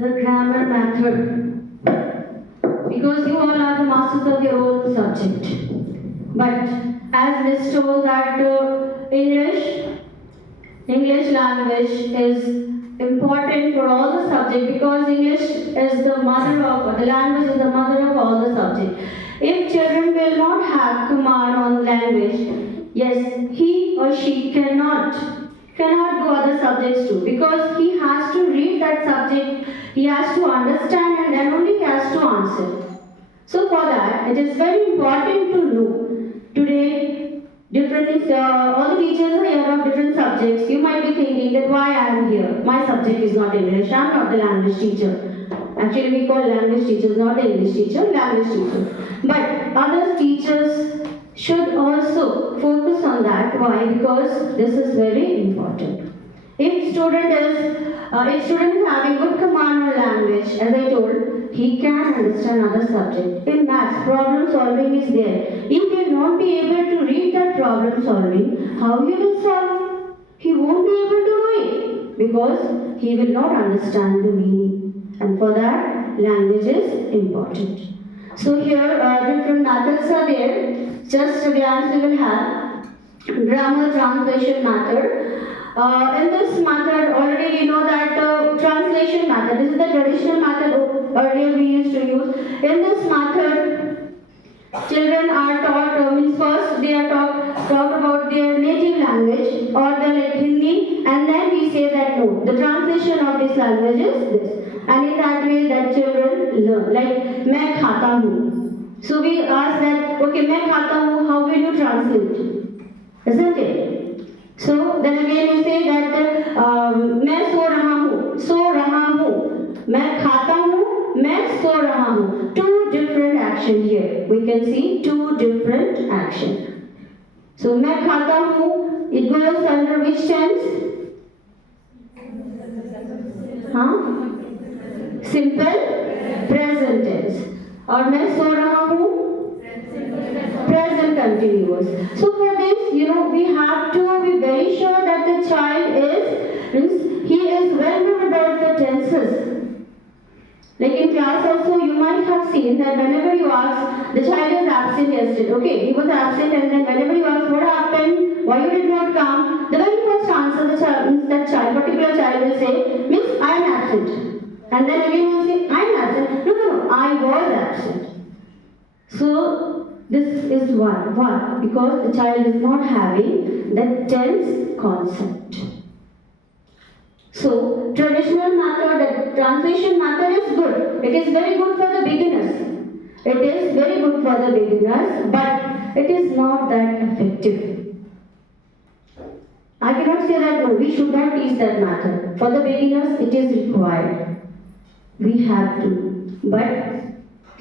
the grammar method, because you all are the masters of your own subject. But as Miss told that English language is important for all the subject, because English is the language is the mother of all the subject. If children will not have command on language, yes, he or she cannot do other subjects too, because he has to read that subject, he has to understand, and then only he has to answer. So for that, it is very important to know. Today, all the teachers are here of different subjects. You might be thinking that why I am here. My subject is not English. I am not the language teacher. Actually, we call language teachers, not the English teacher, language teacher. But other teachers should also focus on that. Why? Because this is very important. If student is having good command on language, as I told, he can understand other subject. In maths, problem solving is there. If he will not be able to read that problem solving, how he will solve? He won't be able to do it, because he will not understand the meaning. And for that, language is important. So here, different methods are there. Just a glance we will have. Grammar translation method. In this method, already we know that translation method, this is the traditional method earlier we used to use. In this method, children are taught, first they are taught about their native language or the like Hindi, and then we say that no, the translation of this language is this. And in that way that children learn, like, मैं खाता हूँ. So we ask that, okay, मैं खाता हूँ, how will you translate? Isn't it? So then again you say that मैं सो रहा हूँ, मैं खाता हूँ, मैं सो रहा हूँ. Two different action here. We can see two different action. So मैं खाता हूँ, it goes under which tense? Simple present tense. और मैं सो रहा हूँ, present continuous. So for this, we have to be very sure that the child he is well known about the tenses. Like in class also, you might have seen that whenever you ask, the child is absent yesterday. Okay, he was absent, and then whenever you ask what happened, why you did not come, the very first answer particular child will say, Miss, I am absent. And then again you will say, I am absent. No, I was absent. So this is why? Because the child is not having the tense concept. So traditional method, the translation method is good. It is very good for the beginners. But it is not that effective. I cannot say that no, we should not teach that method. For the beginners, it is required. We have to. But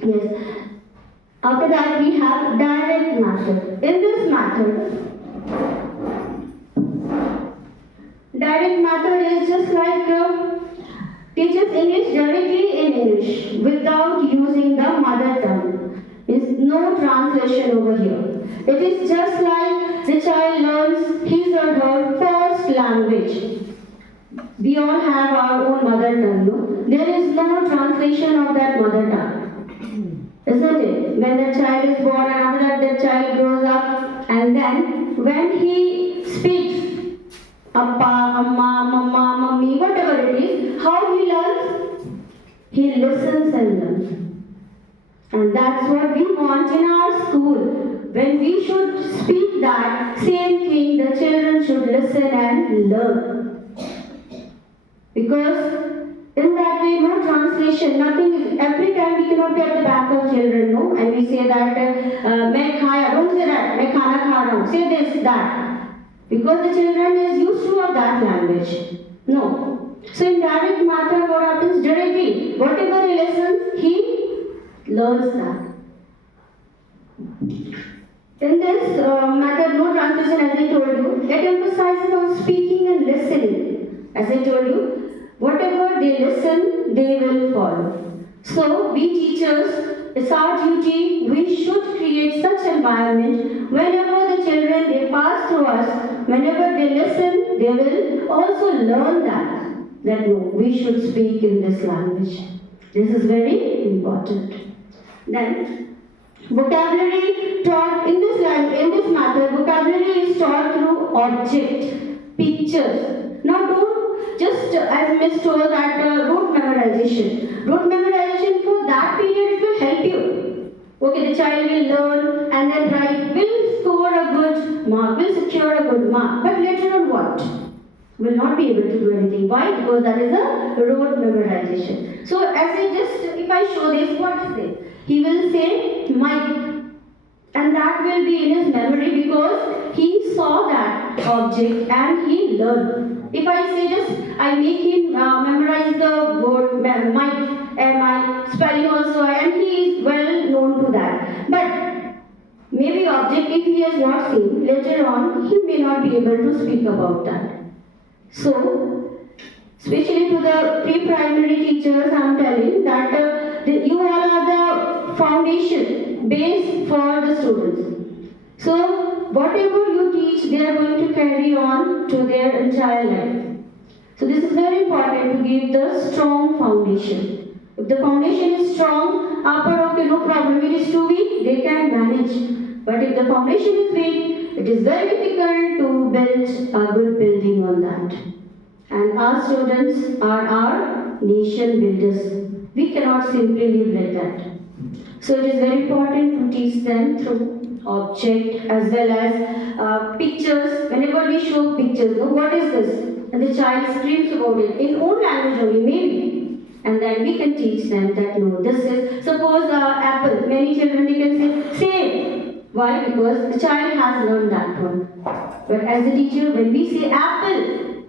yes. After that, we have direct method. In this method, direct method is just like teaches English directly in English without using the mother tongue. There is no translation over here. It is just like the child learns his or her first language. We all have our own mother tongue, no? There is no translation of that mother tongue. Isn't it? When the child is born and after that the child grows up, and then when he speaks, Appa, Amma, Mama, Mummy, whatever it is, how he learns? He listens and learns. And that's what we want in our school. When we should speak that same thing, the children should listen and learn. Because in that way, no translation, nothing. Every time we cannot be at the back of children, no? And we say that, मैं खाया, don't say that, मैं खाना खा रहा हूँ. Say this, that. Because the children is used to of that language. No. So in direct method, what happens directly? Whatever he listens, he learns that. In this method, no translation, as I told you, it emphasizes on speaking and listening. As I told you, whatever they listen, they will follow. So, we teachers, it's our duty, we should create such environment whenever the children, they pass through us, whenever they listen, they will also learn that. that no, we should speak in this language. This is very important. Then, vocabulary taught in this method, vocabulary is taught through object, pictures. Now don't just as Miss told that rote memorization. Rote memorization for that period will help you. Okay, the child will learn and then write, will score a good mark, will secure a good mark. But later on what? Will not be able to do anything. Why? Because that is a rote memorization. So if I show this, what is this? He will say Mike, and that will be in his memory because he saw that object and he learned. If I say just, I make him memorize the word Mike, M-I, spelling also, and he is well known to that. But maybe object, if he has not seen, later on he may not be able to speak about that. So, especially to the pre-primary teachers, I am telling that you all are the foundation, base for the students. So, whatever you teach, they are going to carry on to their entire life. So, this is very important to give the strong foundation. If the foundation is strong, okay, no problem, it is too weak, they can manage. But if the foundation is weak, it is very difficult to build a good building on that. And our students are our nation builders. We cannot simply live like that. So it is very important to teach them through object as well as pictures. Whenever we show pictures, what is this? And the child screams about it in own language only, maybe. And then we can teach them that no, this is, suppose apple. Many children, they can say, same. Why? Because the child has learned that one. But as a teacher, when we say apple,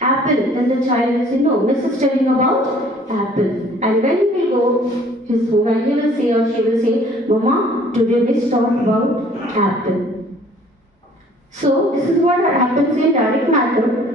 then the child will say, no, Miss is telling about apple. And when he will go his home and he will say or she will say, Mama, today Miss talked about apple. So this is what happens in direct method.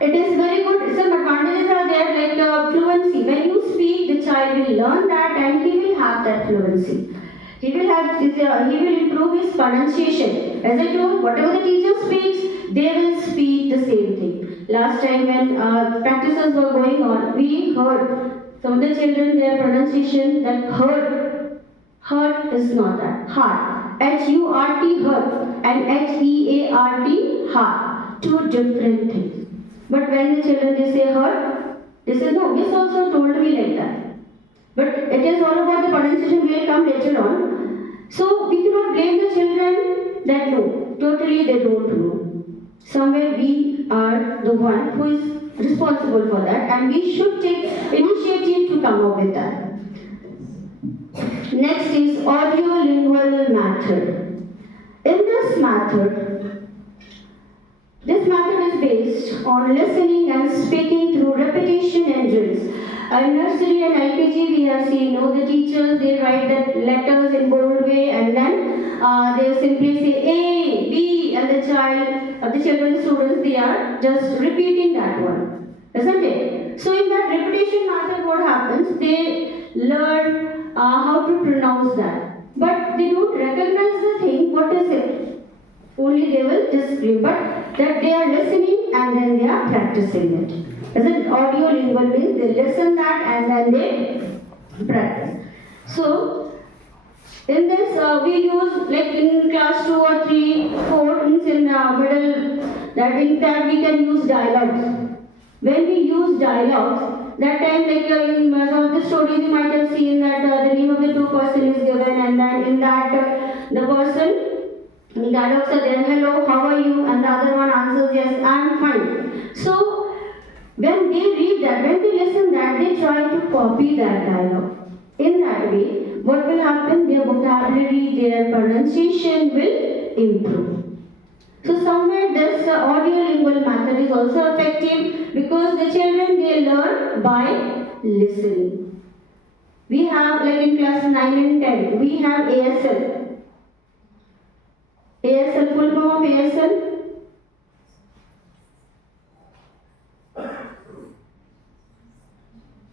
It is very good. Some advantages are there like fluency. When you speak, the child will learn that and he will have that fluency. He will improve his pronunciation. As I told, whatever the teacher speaks, they will speak the same thing. Last time when practices were going on, we heard some of the children, their pronunciation, that hurt is not that, heart. H-U-R-T, hurt, and H-E-A-R-T, heart. Two different things. But when the children, they say hurt, they say, no, Miss also told me like that. But it is all about the pronunciation, will come later on. So we cannot blame the children that no, totally they don't know. Somewhere we are the one who is responsible for that and we should take initiative to come up with that. Next is audio-lingual method. In this method is based on listening and speaking through repetition and drills. In nursery and LKG, we have seen, the teachers, they write the letters in bold way and then they simply say A, B, and the children, students, they are just repeating that one. Isn't it? So in that repetition method, what happens? They learn how to pronounce that. But they don't recognize the thing, what is it? Only they will just scream, but that they are listening and then they are practicing it. Isn't audio lingual means they listen that and then they practice. So in this we use like in class 2 or 3, 4 means in middle that we can use dialogues. When we use dialogues, that time like in some of the stories you might have seen that the name of the two person is given and then in that the person. The dialogues are there, hello, how are you? And the other one answers, yes, I am fine. So, when they read that, when they listen that, they try to copy that dialogue. In that way, what will happen? Their vocabulary, their pronunciation will improve. So, somewhere this audio-lingual method is also effective because the children, they learn by listening. We have, like in class 9 and 10, we have ASL. ASL, full form of ASL?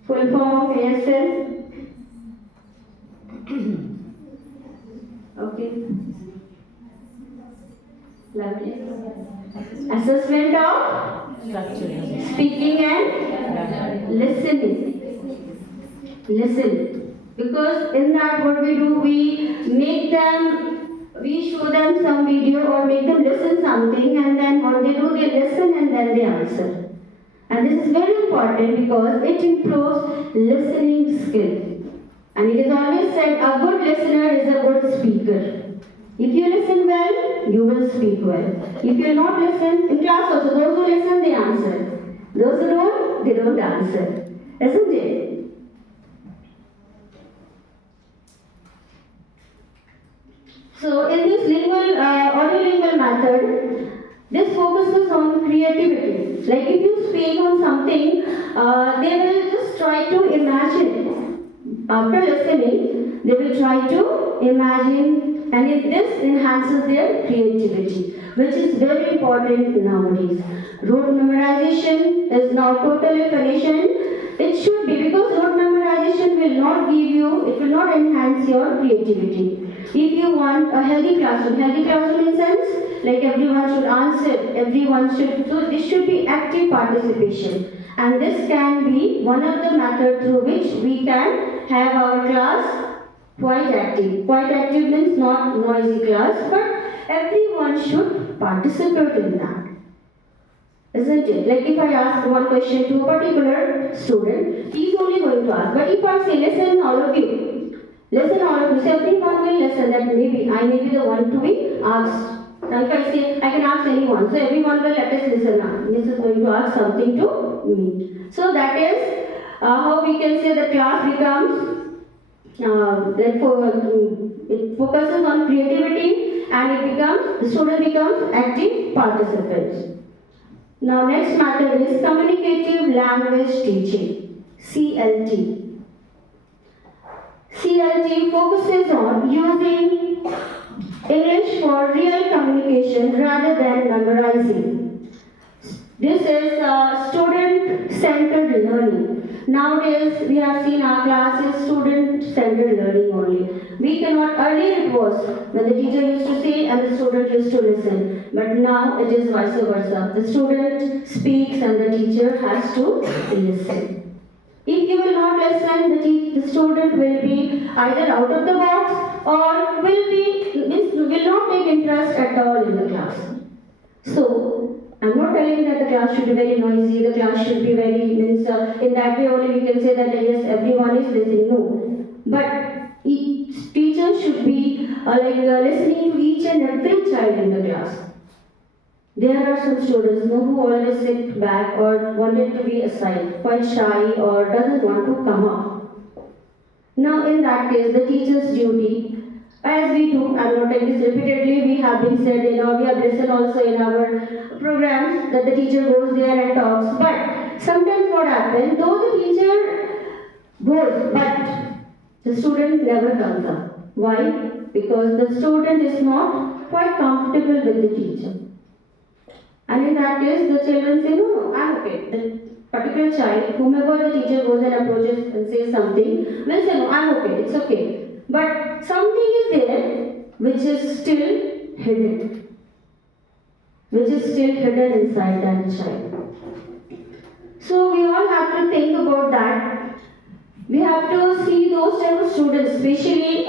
Full form of ASL? Okay. Lovely. Assessment of Speaking and listening. Listen. Because in that what we do, we show them some video or make them listen something, and then what they do, they listen and then they answer. And this is very important because it improves listening skill. And it is always said a good listener is a good speaker. If you listen well, you will speak well. If you not listen, in class also, those who listen, they answer. Those who don't, they don't answer. Isn't it? So in this audiolingual method, this focuses on creativity. Like if you speak on something, they will just try to imagine. After listening, they will try to imagine, and this enhances their creativity, which is very important nowadays. Rote memorization is now totally finished. It should be, because rote memorization will not it will not enhance your creativity. If you want a healthy classroom in sense, like everyone should answer, so this should be active participation. And this can be one of the methods through which we can have our class quite active. Quite active means not noisy class, but everyone should participate in that. Isn't it? Like if I ask one question to a particular student, he is only going to ask. But if I say, listen all of you, so everyone will listen, that maybe I may be the one to be asked. Now if I say, I can ask anyone, so everyone will let us listen now. This is going to ask something to me. So that is how we can say the class becomes, it focuses on creativity, and the student becomes active participants. Now next method is communicative language teaching, CLT. CLT focuses on using English for real communication rather than memorizing. This is student-centered learning. Nowadays, we have seen our classes student-centered learning only. Earlier it was when the teacher used to say and the student used to listen. But now it is vice versa. The student speaks and the teacher has to listen. If you will not listen, the student will be either out of the box or will not take interest at all in the class. So, I'm not telling that the class should be very noisy, the class should be in that way only we can say that yes, everyone is listening. No. But each teacher should be listening to each and every child in the class. There are some students who always sit back or wanted to be aside, quite shy or doesn't want to come up. Now in that case, the teacher's duty, as we do, I'm not telling this repeatedly, we have listened also in our programs that the teacher goes there and talks. But sometimes what happens, though the teacher goes, but the student never comes up. Why? Because the student is not quite comfortable with the teacher. And in that case, the children say, no, I'm okay. The particular child, whomever the teacher goes and approaches and says something, will say, no, I'm okay, it's okay. But something is there which is still hidden. Inside that child. So we all have to think about that. We have to see those type of students, especially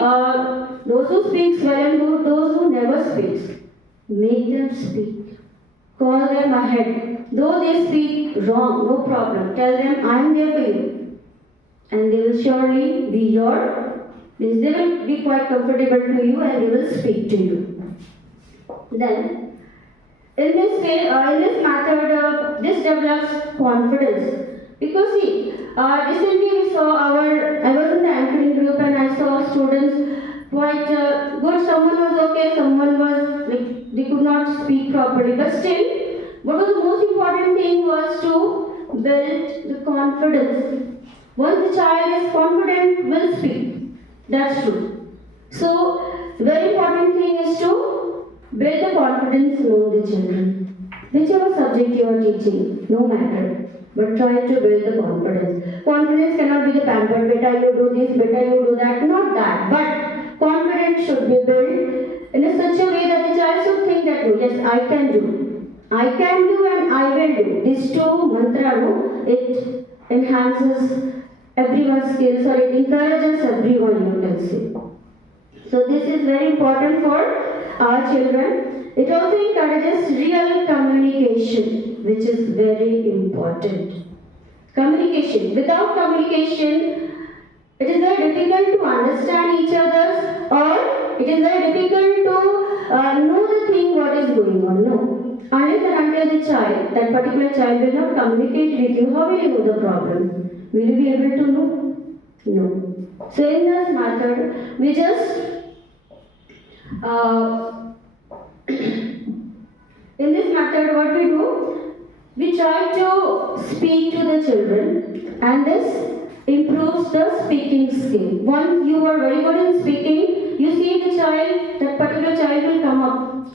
those who speak well and those who never speak. Make them speak. Call them ahead. Though they speak wrong, no problem. Tell them, I am there for you. And they will surely be they will be quite comfortable to you and they will speak to you. Then, in this way, in this method, this develops confidence. Because see, recently we saw I was in the anchoring group and I saw students quite good. Someone was okay, someone was they could not speak properly. But still, what was the most important thing was to build the confidence. Once the child is confident, will speak. That's true. So, the very important thing is to build the confidence among the children. Whichever subject you are teaching, no matter. But try to build the confidence. Confidence cannot be the pampered, beta you do this, beta you do that, not that. But confidence should be built in such a way that the child should think that, oh, yes, I can do. I can do and I will do. These two mantra, no, it enhances everyone's skills or it encourages everyone, you can say. So this is very important for our children. It also encourages real communication, which is very important. Communication. Without communication, it is very difficult to understand each other, or it is very difficult to know the thing what is going on. No. Unless and until the child, that particular child will not communicate with you, how will you know the problem? Will you be able to know? No. So in this method, we just in this method, what we do, we try to speak to the children, and this improves the speaking skill. Once you are very good in speaking, you see the child, that particular child will come up.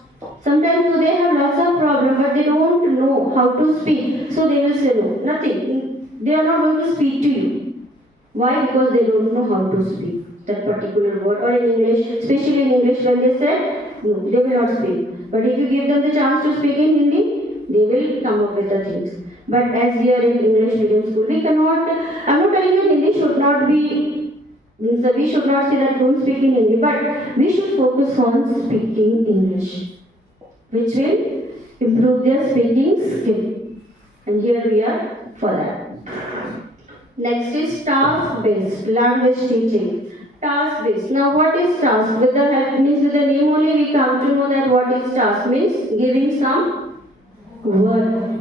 Sometimes they have lots of problems, but they don't know how to speak. So they will say no, nothing. They are not going to speak to you. Why? Because they don't know how to speak that particular word. Or in English, especially in English, when they said no, they will not speak. But if you give them the chance to speak in Hindi, they will come up with the things. But as we are in English medium school, we cannot, I'm not telling you Hindi should not be, so we should not say that don't speak in Hindi, but we should focus on speaking English, which will improve their speaking skill. And here we are for that. Next is task-based language teaching. Task-based. Now what is task? With the help means with the name only we come to know that what is task means giving some work.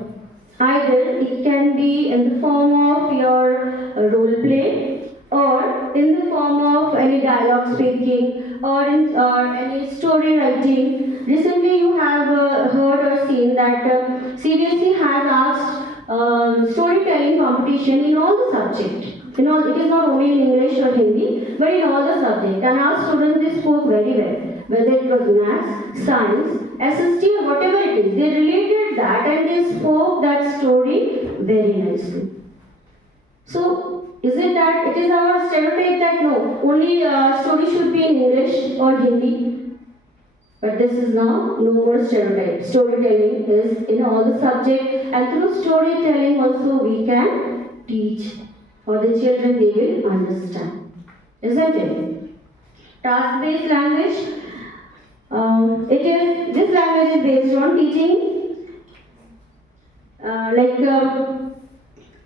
Either it can be in the form of your role play, or in the form of any dialogue speaking, or in any story writing. Recently you have heard or seen that CBSE has asked storytelling competition in all the subjects. In all, it is not only in English or Hindi, but in all the subjects. And our students, they spoke very well. Whether it was maths, science, SST or whatever it is, they related that and they spoke that story very nicely. So, is it that it is our stereotype that no, only story should be in English or Hindi? But this is now no more stereotype. Storytelling is in all the subjects, and through storytelling also we can teach, or the children they will understand. Isn't it? Task-based language. This language is based on teaching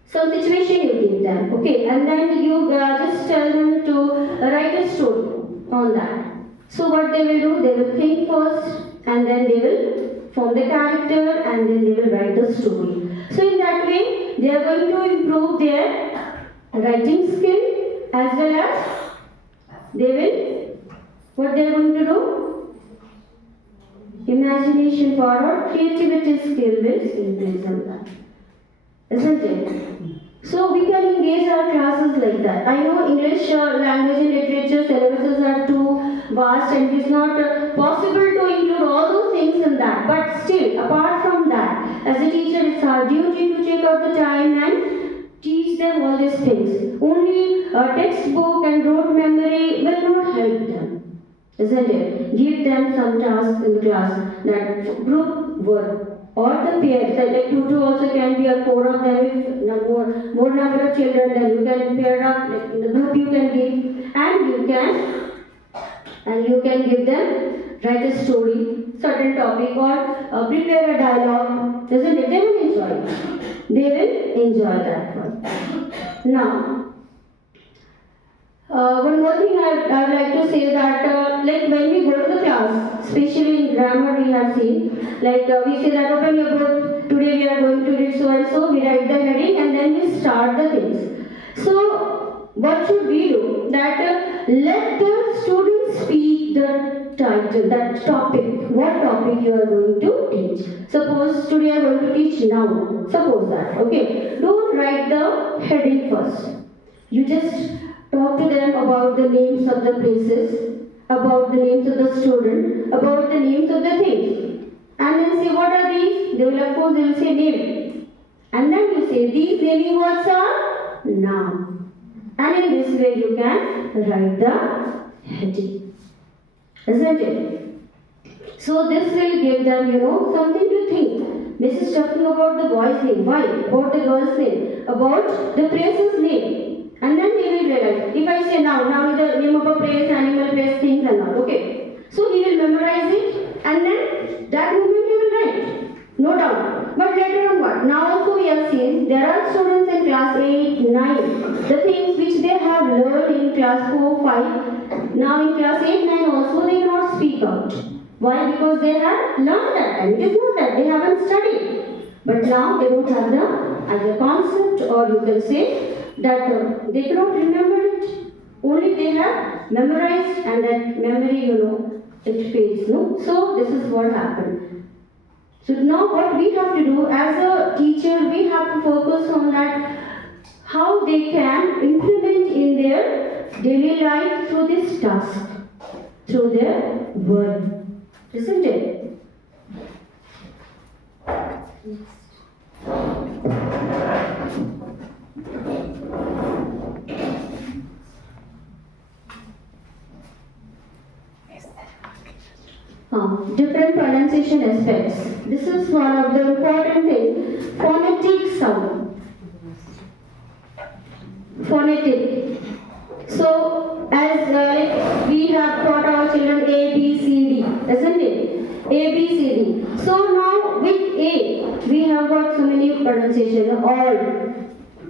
some situation you give them, okay, and then you just tell them to write a story on that. So what they will do, they will think first, and then they will form the character, and then they will write the story. So in that way, they are going to improve their writing skill, as well as they will, what they are going to do? Imagination power or creativity skill will increase in that. Isn't it? So we can engage our classes like that. I know English language and literature syllabuses are too vast and it's not possible to include all those things in that. But still, apart from that, as a teacher, it's our duty to take out the time and teach them all these things. Only textbook and rote memory will not help them. Isn't it? Give them some tasks in the class, that group work. Or the pairs, like 2 to also can be a 4 of them, if more number of children, then you can pair up, like in the group you can give, and you can give them, write a story, certain topic, or prepare a dialogue, isn't it? They will enjoy it. They will enjoy that one. Now, one more thing I would like to say that like when we go to the class, especially in grammar we have seen, like we say that open your book, today we are going to read so and so, we write the heading and then we start the things. So what should we do? That let the students speak the title, that topic, what topic you are going to teach. Suppose today I am going to teach noun, suppose that, okay. Don't write the heading first. You just talk to them about the names of the places, about the names of the student, about the names of the things. And then say, what are these? They will, of course, they will say name. And then you say, these naming words are noun. And in this way you can write the heading. Isn't it? So this will give them, something to think. Miss is talking about the boy's name. Why? About the girl's name. About the place's name. And then they will realize. If I say now is the name of a place, animal, place, things and all. Okay. So he will memorize it and then that moment he will write. No doubt. But later on what? Now also we have seen there are students in class 8, 9. The things which they have learned in class 4, 5. Now in class 8, 9 also they cannot speak out. Why? Because they have learned that time. It is not that they haven't studied. But now they don't have the concept, or you can say that they cannot remember it. Only they have memorized, and that memory, it fades. No? So this is what happened. So now what we have to do as a teacher, we have to focus on that, how they can implement in their daily life through this task, through their word. Isn't it? Different pronunciation aspects. This is one of the important things. Phonetic sound. Phonetic. So, as we have taught our children A, B, C, D, isn't it? A, B, C, D. So now with A, we have got so many pronunciation. All,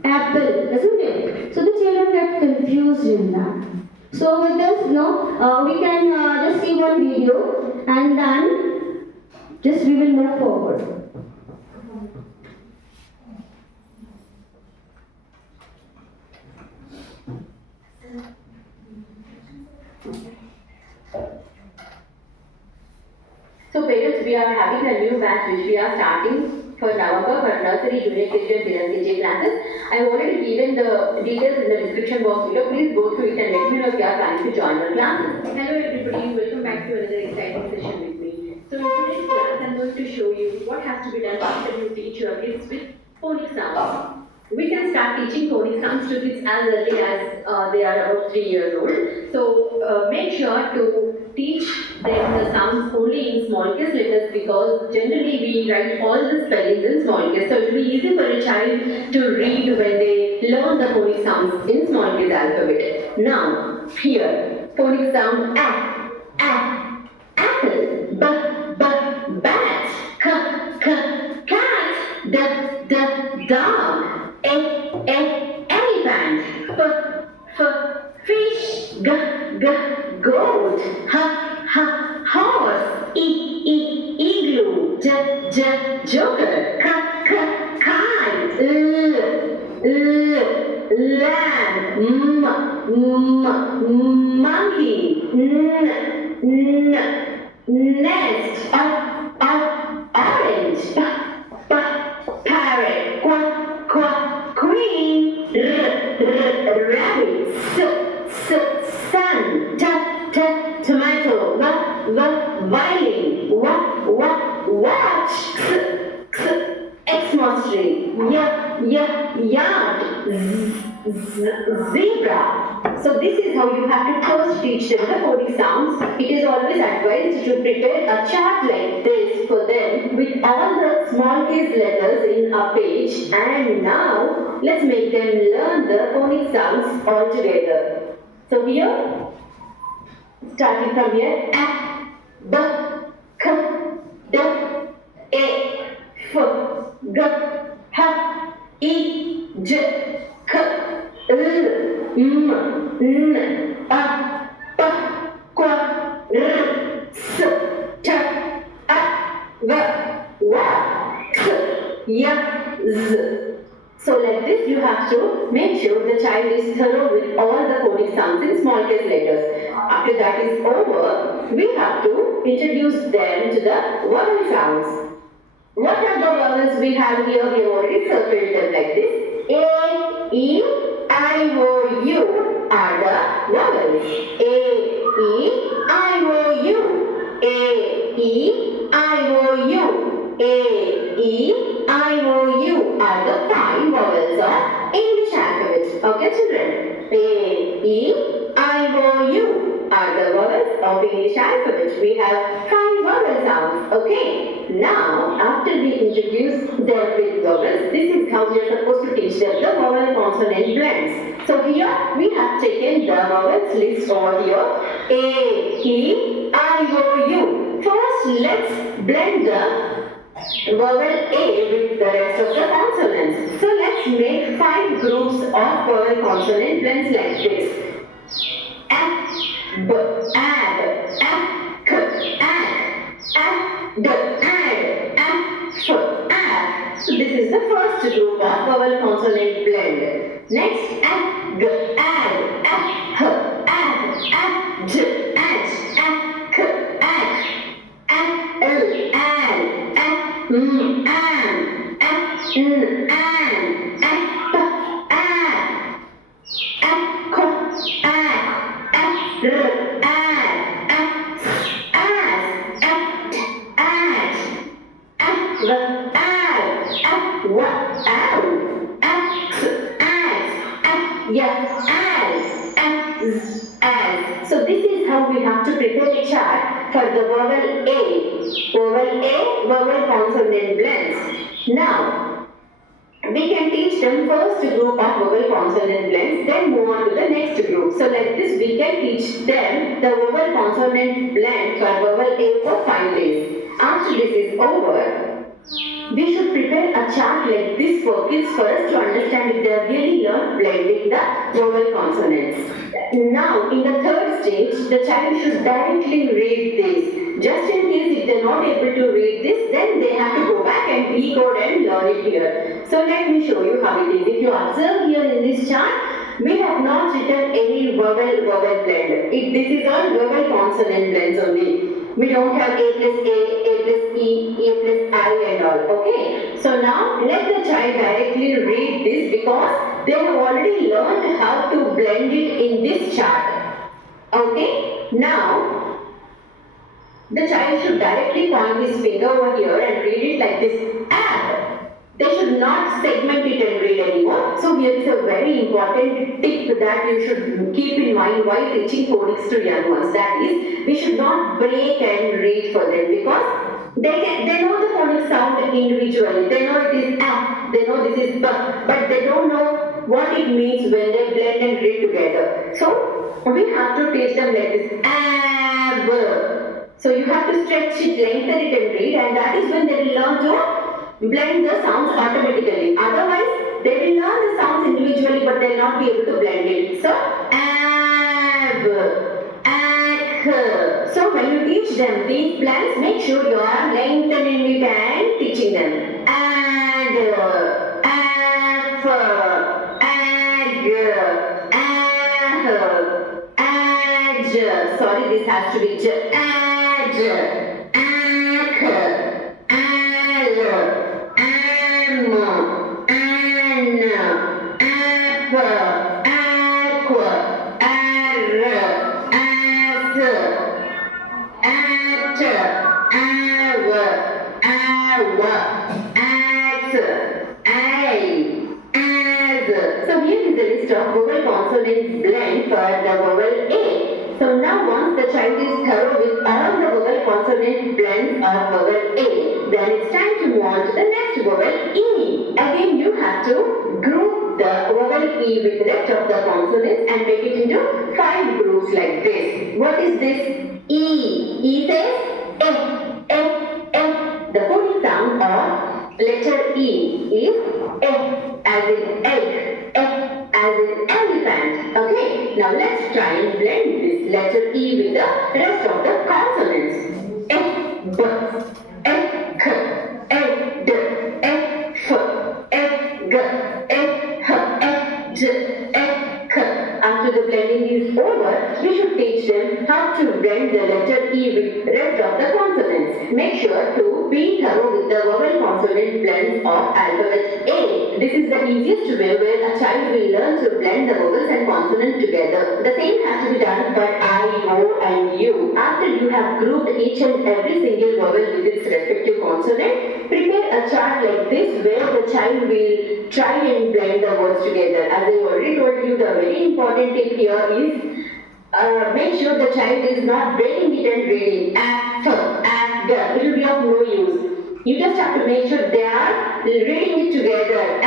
apple, isn't it? So the children get confused in that. So with this, we can just see one video and then just we will move forward. So parents, we are having a new batch which we are starting for November for nursery, junior KG and senior KG classes. I have already given the details in the description box below. Please go through it and let me know if you are planning to join our classes. Hello everybody, welcome back to another exciting session with me. So in today's class, I'm going to show you what has to be done after you teach your kids with phonic sounds. We can start teaching phonic sounds to kids as early as they are about 3 years old. So make sure to teach them the sounds only in small case letters, because generally we write all the spellings in small case. So it will be easy for a child to read when they learn the phonic sounds in small case alphabet. Now, here, phonic sound A, apple, B, bat, C, cat, D, dog, elephant, F, fish, G, goat, H, horse, igloo, joker, kite, lamb, monkey, nest, orange, parrot, queen, rabbit, sun, tomato, violin, watch, Xmas tree, yard, zebra. So this is how you have to first teach them the phonic sounds. It is always advised to prepare a chart like this for them with all the small case letters in a page. And now let's make them learn the phonic sounds all together. So here, starting from here, A, B, K, D, E, F, G, H, I, J, K, L, M, N, A, P, Q, R, S, T, A, V, W, X, Y, Z. So like this you have to make sure the child is thorough with all the phonic sounds in small case letters. After that is over, we have to introduce them to the vowel sounds. What are the vowels we have here? We have already circled them like this. A, E, I, O, U are the vowels. A, E, I, O, U. A, E, I, O, U. A, E, I, O, U are the 5 vowels of English alphabet. Okay children? A, E, I, O, U are are the vowels of English alphabet. We have 5 vowel sounds. Okay. Now, after we introduce them with vowels, this is how we are supposed to teach them the vowel consonant blends. So here we have taken the vowels list over here. A, E, I, O, U. First, let's blend the vowel A with the rest of the consonants. So let's make 5 groups of vowel consonant blends like this. A, B, ad, A, K, ad, A, D, ad, A, F, ad. So this is the first group of vowel consonant blend. Next, A, G, ad, A, H, ad, A, J, ad, A, K, ad, A, L, ad, A, M, an, A, N, an, A, P, ad, A, K, ad, R, ad, as, at, ad, v, ad, w, ow, at, as, as. So this is how we have to prepare a chart for the vowel A, vowel consonant blends. Now, we can teach them first group of vowel consonant blends, then move on to the next group. So like this, we can teach them the vowel consonant blend for vowel A for 5 days. After this is over, we should prepare a chart like this for kids first to understand if they have really learned blending the vowel consonants. Now, in the third stage, the child should directly read this. Just in case if they are not able to read this, then they have to go back and decode and learn it here. So let me show you how it is. If you observe here in this chart, we have not written any vowel blend. This is all vowel consonant blends only. We don't have A plus E, A plus I and all. Okay. So now let the child directly read this because they have already learned how to blend it in this chart. Okay. Now the child should directly point his finger over here and read it like this. Add. They should not segment it and read anymore. So here is a very important tip that you should keep in mind while teaching phonics to young ones. That is, we should not break and read for them because they know the phonic sound individually. They know it is A, they know this is B, but they don't know what it means when they blend and read together. So we have to teach them like this. Ab. So you have to stretch it, lengthen it and read, and that is when they will learn to blend the sounds automatically. Otherwise, they will learn the sounds individually but they will not be able to blend it. So, ab, ak. So, when you teach them these blends, make sure you are lengthening it and teaching them. Ad, af, ag, ah, aj. Sorry, this has to be j. Aj, ak, al. So here is the list of vowel consonant blend for the vowel A. So now once the child is thorough with all the vowel consonant blends of vowel A, then it's time to move on to the next vowel E. Again you have to group the vowel E with the rest of the consonants and make it into 5 groups like this. What is this? E. E says E. The phonic sound of letter E is E as in egg, E as in elephant. Okay, now let's try and blend this letter E with the rest of the consonants. E, B, E, K, E, D, E, F, E, G, E, H, E, J, E, K. After the blending is over, we should teach them how to blend the letter E with rest of the consonants. Make sure to be thorough with the vowel consonant blends of alphabet A. This is the easiest way where a child will learn to blend the vowels and consonants together. The same has to be done for I, O and U. After you have grouped each and every single vowel with its respective consonant, prepare a chart like this where the child will try and blend the words together. As I already told you, the very important tip here is make sure the child is not breaking it and reading. It will be of no use. You just have to make sure they are reading it together.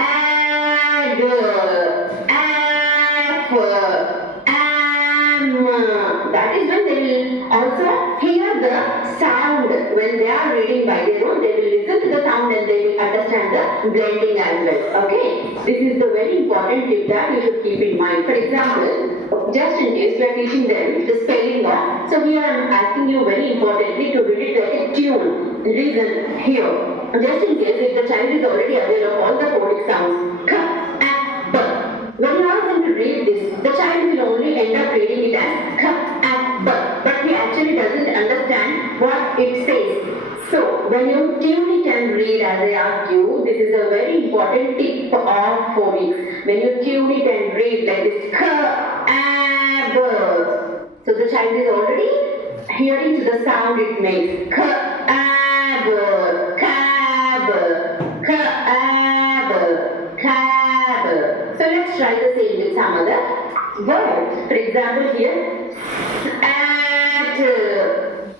That is when they will also hear the sound. When they are reading by their own, they will listen to the sound and they will understand the blending as well. Okay? This is the very important tip that you should keep in mind. For example, just in case we are teaching them the spelling of, so here I am asking you very importantly to read it like a tune. Listen here. Just in case if the child is already aware of all the phonic sounds, k, a, b. When you ask them to read this, the child will only end up reading it as k, a, b. But he actually doesn't understand what it says. So, when you tune it and read as I asked you, this is a very important tip of phonics. When you tune it and read like this, k, a, b. So, the child is already hearing to the sound it makes. K, a, b, cab, cab, cab. So, let's try the same with some other words. For example, here, at.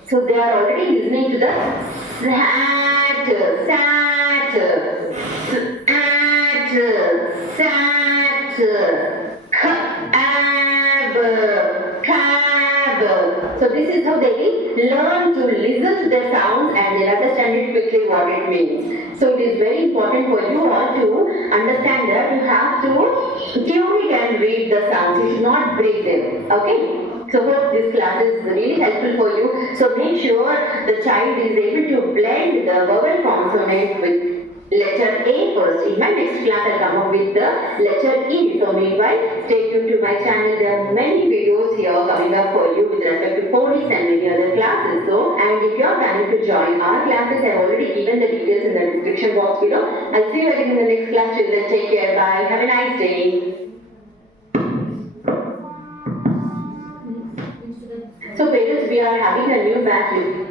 So they are already listening to the sat, sat, at, sat, cab, cab. So this is how they will learn to listen to the sounds and they understand it quickly what it means. So it is very important for you all to understand that you have to tune it and read the sounds. You should not break them. Okay? So hope this class is really helpful for you. So make sure the child is able to blend the vowel consonant with letter A first. In my next class I'll come up with the letter E. So meanwhile, stay tuned to my channel. There are many videos here coming up for you with respect to phonics and many other classes. So, and if you are planning to join our classes, I've already given the details in the description box below. I'll see you again in the next class. Till then, take care. Bye. Have a nice day. So parents, we are having a new batch with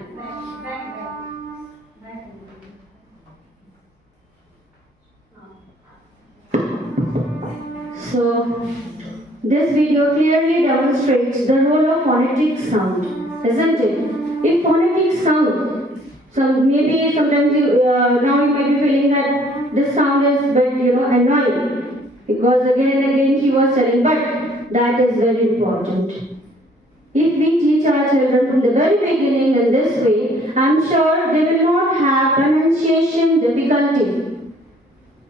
So, this video clearly demonstrates the role of phonetic sound, isn't it? If phonetic sound, maybe sometimes now you may be feeling that this sound is a bit, annoying, because again and again she was telling, but that is very important. If we teach our children from the very beginning in this way, I am sure they will not have pronunciation difficulty,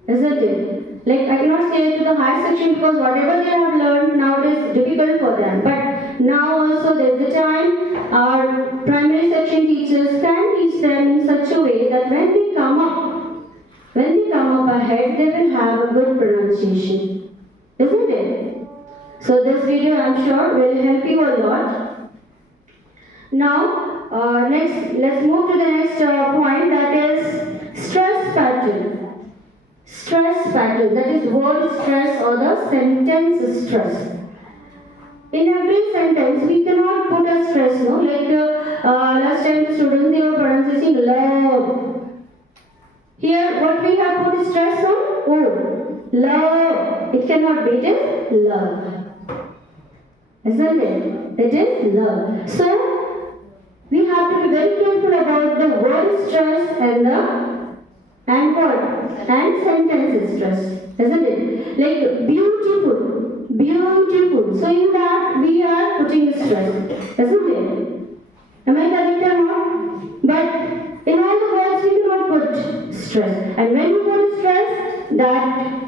isn't it? Like I cannot say to the higher section because whatever they have learned now it is difficult for them. But now also there is a time our primary section teachers can teach them in such a way that when they come up ahead, they will have a good pronunciation, isn't it? So this video I am sure will help you a lot. Now let's move to the next point, that is stress pattern. Stress pattern, that is word stress or the sentence stress. In every sentence, we cannot put a stress, no? Like last time the students, they were pronouncing love. Here, what we have put stress on? Oh, love. It cannot be, it is love. Isn't it? It is love. So, we have to be very careful about the word stress and what? And sentence stress, isn't it? Like beautiful, beautiful. So in that we are putting stress, isn't it? Am I correct or not? But in all the words we cannot put stress. And when you put stress, that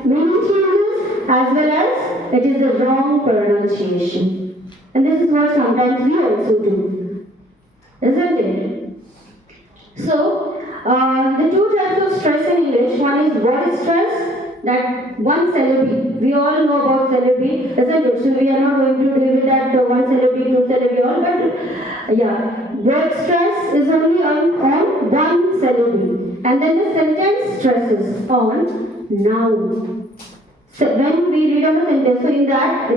many changes as well as it is the wrong pronunciation. And this is what sometimes we also do, isn't it? So, the two types of stress in English, one is word stress, that one syllable. We all know about syllable, isn't it? So we are not going to deal with that one syllable, two syllable, all, but yeah, word stress is only on one syllable. And then the sentence stress is on noun. So when we read on a sentence, so in that,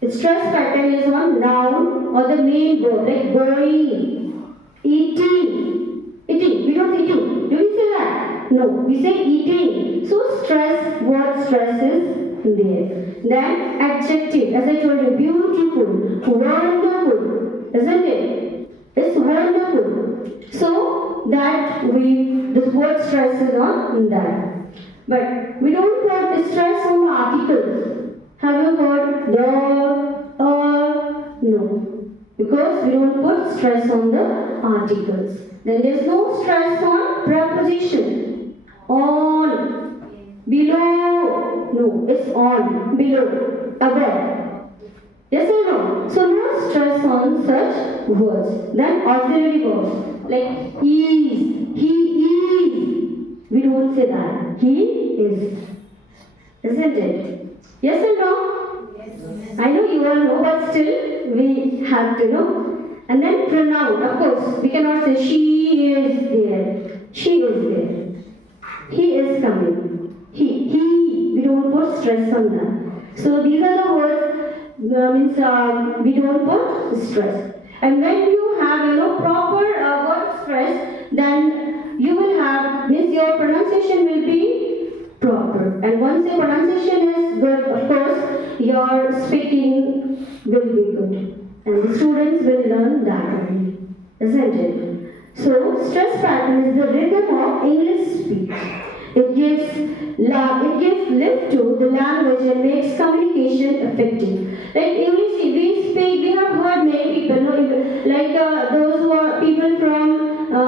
this stress pattern is on noun or the main verb, like going, eating. We don't say eating. Do we say that? No, we say eating. So stress, word stress is there. Then adjective, as I told you, beautiful, wonderful, isn't it? It's wonderful. So that this word stress is on that. But we don't put stress on the articles. Have you heard the, no. Because we don't put stress on the articles. Then there's no stress on preposition. On, below, no, it's on, below, above. Yes or no? So no stress on such words. Then auxiliary verbs like is, he is. We don't say that. He is. Isn't it? Yes or no? Yes. I know you all know, but still we have to know. And then pronoun, of course, we cannot say she is there. She is there. He is coming. He. We don't put stress on that. So these are the words we don't put stress. And when you have proper word stress, then you will have your pronunciation will be proper. And once your pronunciation is good, of course, your speaking will be good. And the students will learn that only. Isn't it? So, stress pattern is the rhythm of English speech. It gives lift to the language and makes communication effective. Like English, we have heard many people, those who are people from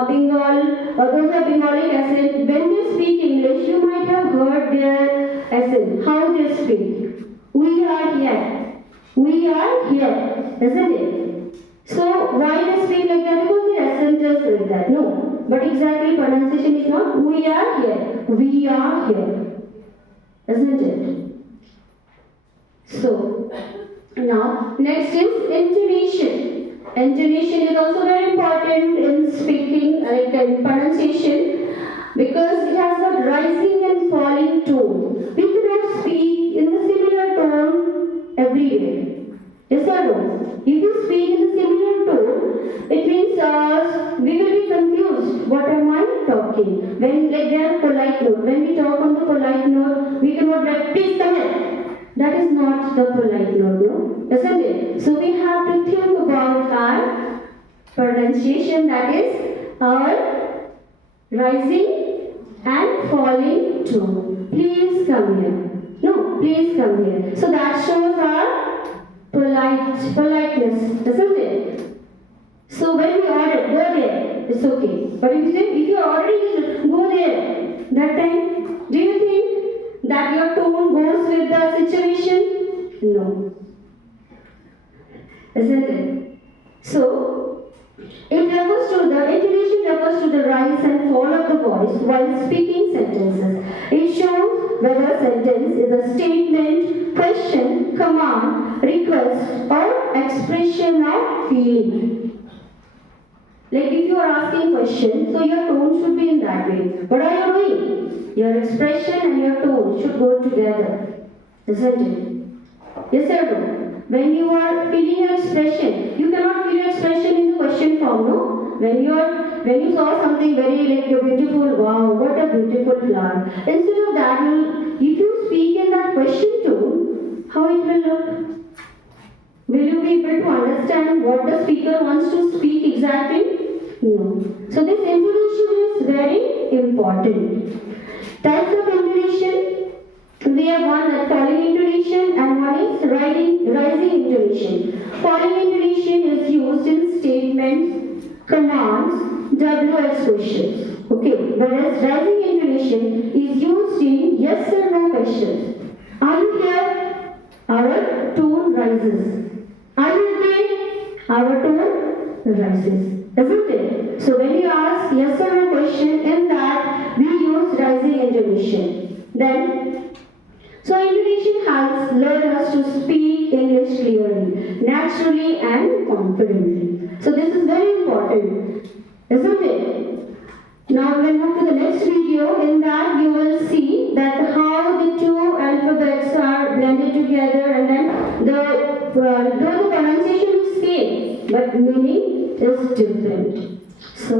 Bengal, or those who are Bengali accent, when they speak English, you might have heard their accent, how they speak. We are here, isn't it? So why they speak like that? Because the accent is like that. No, but exactly pronunciation is not. We are here, isn't it? So now next is intonation. Intonation is also very important in speaking, like in pronunciation, because it has got rising and falling tone. We cannot speak in the similar tone every day. Yes or no? If you speak in a similar tone, it means we will be confused. What am I talking? When there are polite note. When we talk on the polite note, we cannot write, please come here. That is not the polite note, no? Isn't it? So we have to think about our pronunciation, that is our rising and falling tone. Please come here. No, please come here. So that shows our politeness, isn't it? So when we order, go there, it's okay. But if you are ordering, go there. That time, do you think that your tone goes with the situation? No. Isn't it? So, intonation refers to the rise and fall of the voice while speaking sentences. It shows whether a sentence is a statement, question, command, request, or expression of feeling. Like if you are asking question, so your tone should be in that way. What are you doing? Your expression and your tone should go together. Isn't it? Yes or no? When you are feeling your expression, you cannot feel your expression in the question form, no? When you saw something very beautiful, wow, what a beautiful flower. Instead of that, if you speak in that question tone, how it will look? Will you be able to understand what the speaker wants to speak exactly? No. So this intonation is very important. Types of intonation. We have one that falling intonation and one is rising intonation. Falling intonation is used in statements, commands, WH questions. Okay, whereas rising intonation is used in yes or no questions. Are you here? Our tone rises. Are you okay? Our tone rises. Isn't it? So when you ask yes or no question, in that we use rising intonation. Then so intonation helps learners to speak English clearly, naturally and confidently. So this is very important, isn't it? Now we will move to the next video. In that you will see that how the two alphabets are blended together, and then though the pronunciation is same, but meaning is different. So